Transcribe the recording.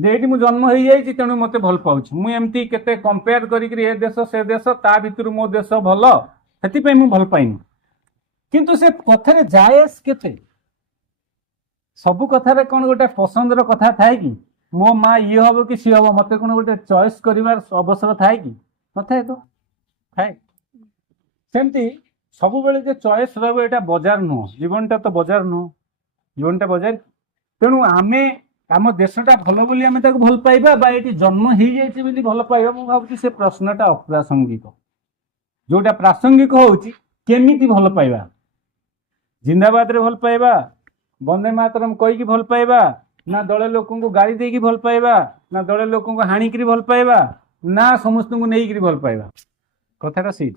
जे ये जन्म हो जाइए तेणु मत भल पाऊँ मुझे केते कंपेयर कर देश से देश ता भीतर मो देश भल से मुझे भल पाइनि किंतु से कथार जायस केते सबु कथार कौन गोटे पसंदर कथा थाए कि मो माँ ये हम कि सी हम मत कौन गोटे चॉइस कर अवसर थाए कि नए तो थाए सेमती सब बेले जो चॉइस रहा बजार नुह जीवनटा तो बजार नुह जीवनटा बजार तेणु आमे आम देशटा भल बोली आमे ताको भल पाइबा बा ये जन्म हो जाइए भल पाइबा मु भावुँ से प्रश्नटा अप्रासंगिक जोटा प्रासंगिक होउची केमिति भल पाइबा जिंदाबाद रे भल पाइबा वंदे मातरम कहीकि भल पाइबा ना दले लोकन को गाड़ी देकी भल पाइबा ना दले लोकन को हाणिकी भल पाइबा ना समस्त को नहीं भल पाइबा कथाटा से